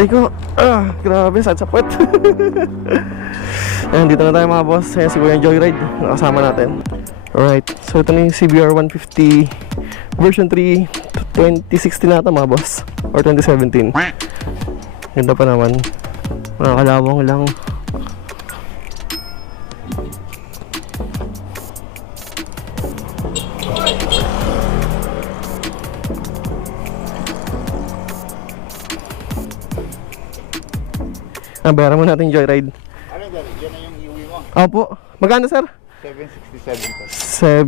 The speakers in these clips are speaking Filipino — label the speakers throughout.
Speaker 1: Ay ko, ah, grabe, sad sa puwet. Ayan, dito na tayo mga boss. Ayan, si Kuya Joyride, nakasama natin. Alright, so ito na yung CBR 150 version 3 2016 na ito mga boss. Or 2017. Ganda pa naman. Mga kalawang lang. Ah, bayaran mo natin Joyride.
Speaker 2: Ano dyan? Yan na yung iuwi mo.
Speaker 1: Opo. Magkano sir?
Speaker 2: 767 to.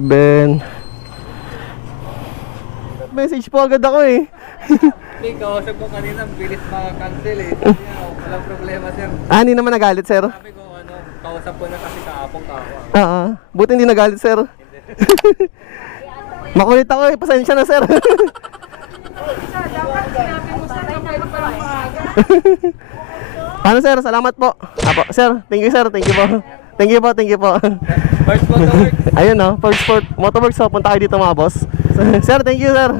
Speaker 1: 7 Message po agad ako eh.
Speaker 3: Hindi, kausap ko kanina, bilis maka-cancel eh. Sabi niya, oh, walang problema sir.
Speaker 1: Ah, hindi naman nagalit sir.
Speaker 3: Sabi ko, ano, kausap ko na kasi kahapon kawa.
Speaker 1: Oo. Buti hindi nagalit sir. Makulit ako eh. Pasensya na sir. Ano sir? Salamat po. Apo, sir. Thank you sir. Thank you po. Thank you po. Thank you po.
Speaker 3: First mo to work.
Speaker 1: Ayun no, First Sport Motorworks so punta kayo dito mga boss. sir, thank you sir.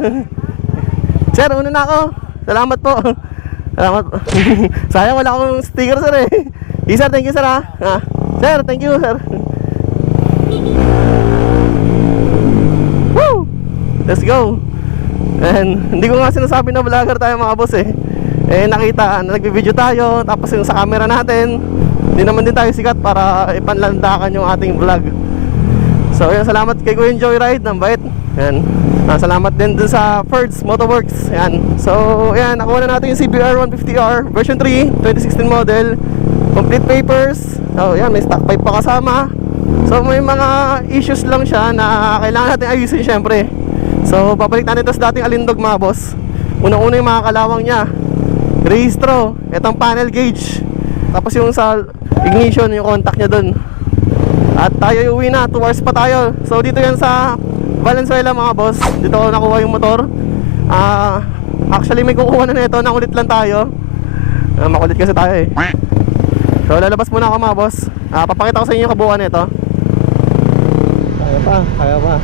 Speaker 1: sir, una na ako. Salamat po. Salamat. Sayang wala akong sticker sir eh. Hey, sir, thank you sir ha. Ah. Sir, thank you sir. Woo! Let's go. And hindi ko nga sinasabi na vlogger tayo mga boss eh. Eh nakita na nagbi-video tayo tapos yung sa camera natin hindi naman din tayo sikat para ipanlandakan yung ating vlog. So yan, salamat kay Kuya Joyride ng bait. Yan. Ah, salamat din dun sa Ferds Motorworks. Yan. So yan, nakuha na natin yung CBR 150R version 3, 2016 model. Complete papers. So yan, may stock pipe pa kasama. So may mga issues lang siya na kailangan natin ayusin syempre. So babalik natin ito sa dating alindog mga boss. Unang-una yung mga kalawang niya. Registro, itong panel gauge. Tapos yung sa ignition, yung contact niya dun. At tayo uwi na, 2 hours pa tayo. So dito yan sa Valenzuela mga boss. Dito ako nakuha yung motor. Ah, actually may kukuha na nito, nakulit lang tayo. Ah, makulit kasi tayo eh. So lalabas muna ako mga boss. Ah, papakita ko sa inyo yung kabuuan nito. Kaya pa, kaya pa.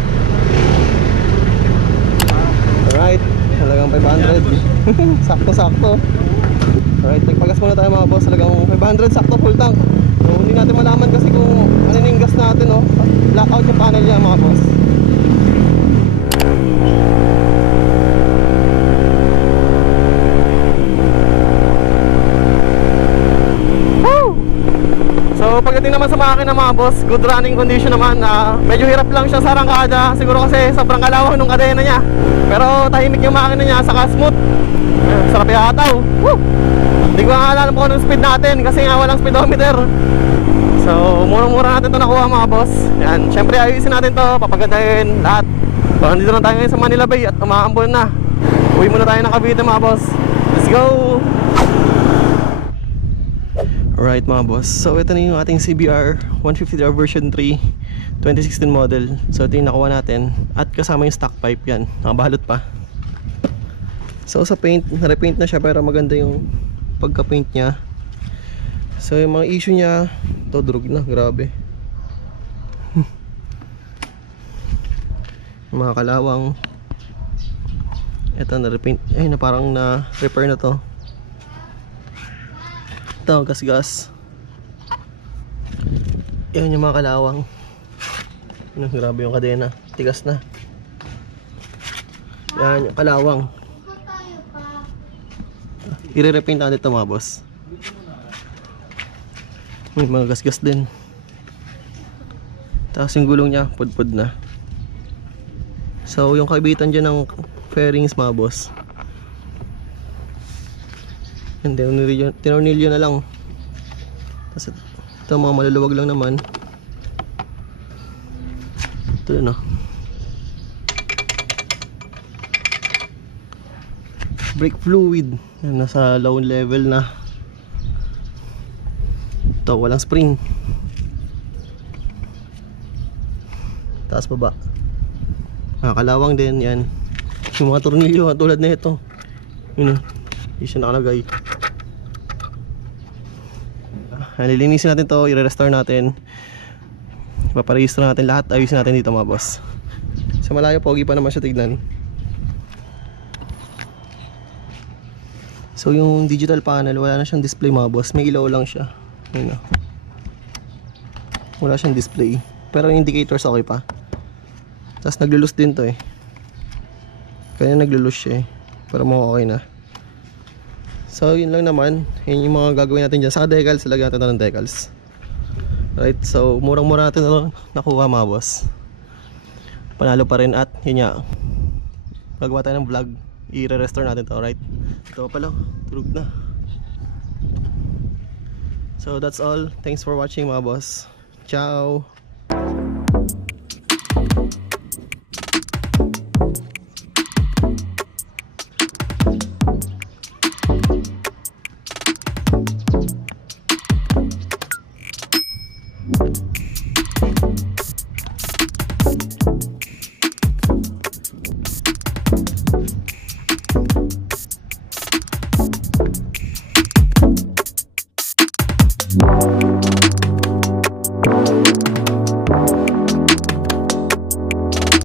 Speaker 1: Alright, halagang 500. Sakto-sakto. Alright, nagpagas muna tayo mga boss. Halagang 500, sakto full tank. So hindi natin malaman kasi kung ano gas natin, no? Blackout yung panel niya mga boss. So pagdating naman sa makina mga boss, good running condition naman. ah, medyo hirap lang siya sa rangkada. Siguro kasi sobrang kalawang nung kadena niya. Pero tahimik yung makina niya, saka smooth. Sarap yataw. Woo! Hindi ko nga alam kung anong speed natin kasi nga walang speedometer. So, murang-mura natin to nakuha mga boss. Yan, syempre ayusin natin to, papagandahin lahat. So, nandito na tayo sa Manila Bay at umaambon na. Uwi muna tayo ng Cavite mga boss. Let's go! Alright mga boss, so ito na yung ating CBR 150R version 3 2016 model. So ito yung nakuha natin. At kasama yung stock pipe yan. Nakabalot pa. So sa paint, na-repaint na siya pero maganda yung pagka-paint niya. So yung mga issue niya Ito drug na, grabe. Mga kalawang. Ito na-repaint. Ay na parang na-repair na to. Ito, gas-gas. Yan yung mga kalawang. Ano, grabe yung kadena. Tigas na. Yan yung kalawang. I-repaint natin ito mga boss. May mga gas-gas din. Tapos yung gulong niya, pudpud na. So, yung kaibitan dyan ng fairings mga boss. Tinornilyo, tinornilyo na lang. Tapos ito mga maluluwag lang naman. Ito na. Brake fluid. Yan, nasa low level na. Ito, walang spring. Taas baba. Nakakalawang din yan. Yung mga tornilyo tulad na ito. Yun o. Hindi siya nakalagay. Ah, Lilinisin natin to, i-restore natin. Ipaparehistro natin lahat, ayusin natin dito mga boss. Sa malayo, pogi pa naman siya tignan. So yung digital panel, wala na siyang display mga boss. May ilaw lang siya. Yun na. Wala siyang display. Pero yung indicators okay pa. Tapos naglulus din to eh. Kaya naglulus siya eh. Pero mo okay na. So yun lang naman. Yun yung mga gagawin natin dyan. Sa decals, lagyan natin ng decals. Right, so murang-mura natin ito nakuha mga boss. Panalo pa rin at yun nga. Gagawa tayo ng vlog. I-restore natin to, right? Ito pala, tulog na. So that's all. Thanks for watching mga boss. Ciao!